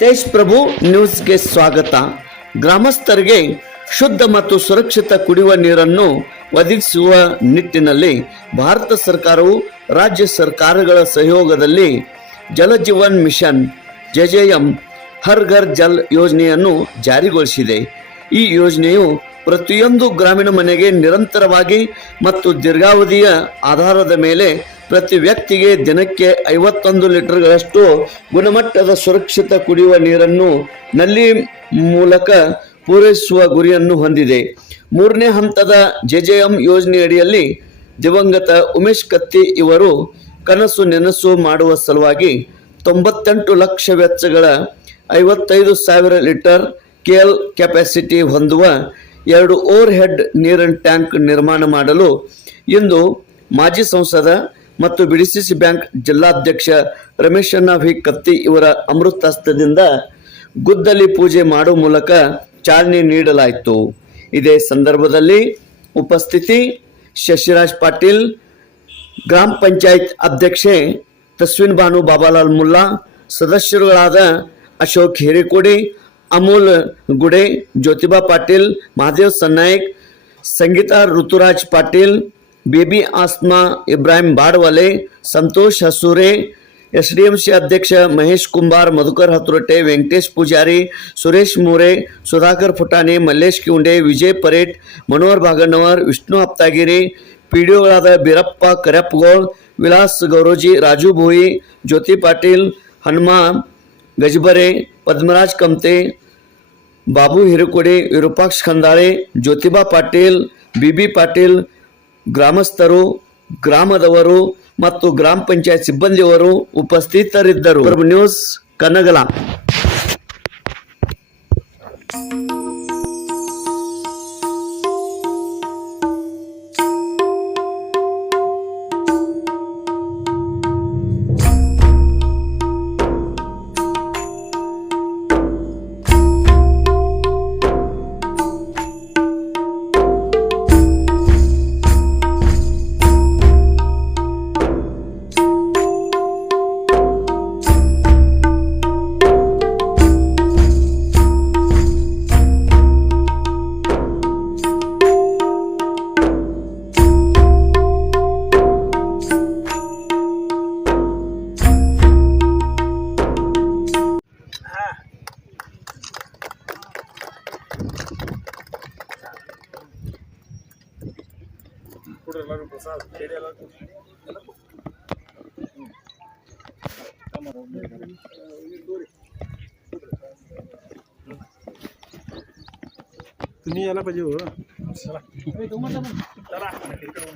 ತೇಜ್ ಪ್ರಭು ನ್ಯೂಸ್ಗೆ ಸ್ವಾಗತ. ಗ್ರಾಮಸ್ಥರಿಗೆ ಶುದ್ಧ ಮತ್ತು ಸುರಕ್ಷಿತ ಕುಡಿಯುವ ನೀರನ್ನು ಒದಗಿಸುವ ನಿಟ್ಟಿನಲ್ಲಿ ಭಾರತ ಸರ್ಕಾರವು ರಾಜ್ಯ ಸರ್ಕಾರಗಳ ಸಹಯೋಗದಲ್ಲಿ ಜಲ ಜೀವನ್ ಮಿಷನ್ JJM ಹರ್ ಘರ್ ಜಲ್ ಯೋಜನೆಯನ್ನು ಜಾರಿಗೊಳಿಸಿದೆ. ಈ ಯೋಜನೆಯು ಪ್ರತಿಯೊಂದು ಗ್ರಾಮೀಣ ಮನೆಗೆ ನಿರಂತರವಾಗಿ ಮತ್ತು ದೀರ್ಘಾವಧಿಯ ಆಧಾರದ ಮೇಲೆ ಪ್ರತಿ ವ್ಯಕ್ತಿಗೆ ದಿನಕ್ಕೆ 51 ಲೀಟರ್ಗಳಷ್ಟು ಗುಣಮಟ್ಟದ ಸುರಕ್ಷಿತ ಕುಡಿಯುವ ನೀರನ್ನು ನಲ್ಲಿ ಮೂಲಕ ಪೂರೈಸುವ ಗುರಿಯನ್ನು ಹೊಂದಿದೆ. ಮೂರನೇ ಹಂತದ JJM ಯೋಜನೆಯಡಿಯಲ್ಲಿ ದಿವಂಗತ ಉಮೇಶ್ ಕತ್ತಿ ಇವರು ಕನಸು ನೆನಸು ಮಾಡುವ ಸಲುವಾಗಿ 98 ಲಕ್ಷ ವೆಚ್ಚಗಳ 55,000 ಲೀಟರ್ KL ಕೆಪಾಸಿಟಿ ಹೊಂದುವ 2 ಓವರ್ ಹೆಡ್ ನೀರಿನ ಟ್ಯಾಂಕ್ ನಿರ್ಮಾಣ ಮಾಡಲು ಇಂದು ಮಾಜಿ ಸಂಸದ ಮತ್ತು BDCC ಬ್ಯಾಂಕ್ ಜಿಲ್ಲಾಧ್ಯಕ್ಷ ರಮೇಶಣ್ಣ ವಿ ಕತ್ತಿ ಇವರ ಅಮೃತಾಸ್ತದಿಂದ ಗುದ್ದಲಿ ಪೂಜೆ ಮಾಡುವ ಮೂಲಕ ಚಾಲನೆ ನೀಡಲಾಯಿತು. ಇದೇ ಸಂದರ್ಭದಲ್ಲಿ ಉಪಸ್ಥಿತಿ ಶಶಿರಾಜ್ ಪಾಟೀಲ್, ಗ್ರಾಮ ಪಂಚಾಯತ್ ಅಧ್ಯಕ್ಷೆ ತಸ್ವಿನ್ ಬಾನು ಬಾಬಾಲಾಲ್ ಮುಲ್ಲಾ, ಸದಸ್ಯರುಗಳಾದ ಅಶೋಕ್ ಹಿರೇಕೋಡಿ, ಅಮೂಲ್ ಗುಡೆ, ಜ್ಯೋತಿಬಾ ಪಾಟೀಲ್, ಮಹಾದೇವ್ ಸನ್ನಾಯಕ್, ಸಂಗೀತಾ ಋತುರಾಜ್ ಪಾಟೀಲ್, ಬೇಬಿ ಆಸ್ಮಾ ಇಬ್ರಾಹಿಂ ಬಾಡವಾಲೆ, ಸಂತೋಷ್ ಹಸೂರೆ, SDMC ಅಧ್ಯಕ್ಷ ಮಹೇಶ್ ಕುಂಬಾರ್, ಮಧುಕರ್ ಹತುರಟೆ, ವೆಂಕಟೇಶ್ ಪೂಜಾರಿ, ಸುರೇಶ್ ಮೂರೆ, ಸುಧಾಕರ್ ಫುಟಾನೆ, ಮಲ್ಲೇಶ್ ಕಿವುಂಡೆ, ವಿಜಯ್ ಪರೇಟ್, ಮನೋಹರ್ ಭಾಗಣ್ಣವರ್, ವಿಷ್ಣು ಹಪ್ತಾಗಿರಿ, PDOಗಳಾದ ಬೀರಪ್ಪ ಕರ್ಯಪ್ಪಗೋಳ್, ವಿಲಾಸ್ ಗೌರೋಜಿ, ರಾಜು ಭೋಯಿ, ಜ್ಯೋತಿ ಪಾಟೀಲ್, ಹನುಮಾ ಗಜಬರೆ, ಪದ್ಮರಾಜ್ ಕಮ್ತೆ, ಬಾಬು ಹಿರೇಕೊಡಿ, ವಿರೂಪಾಕ್ಷ ಖಂದಾಳೆ, ಜ್ಯೋತಿಬಾ ಪಾಟೀಲ್, BB ಪಾಟೀಲ್, ಗ್ರಾಮಸ್ಥರು, ಗ್ರಾಮದವರು ಮತ್ತು ಗ್ರಾಮ ಪಂಚಾಯತ್ ಸಿಬ್ಬಂದಿಯವರು ಉಪಸ್ಥಿತರಿದ್ದರು. ನ್ಯೂಸ್ ಕನಗಲ. तुम्ही याला पाहिजे हो.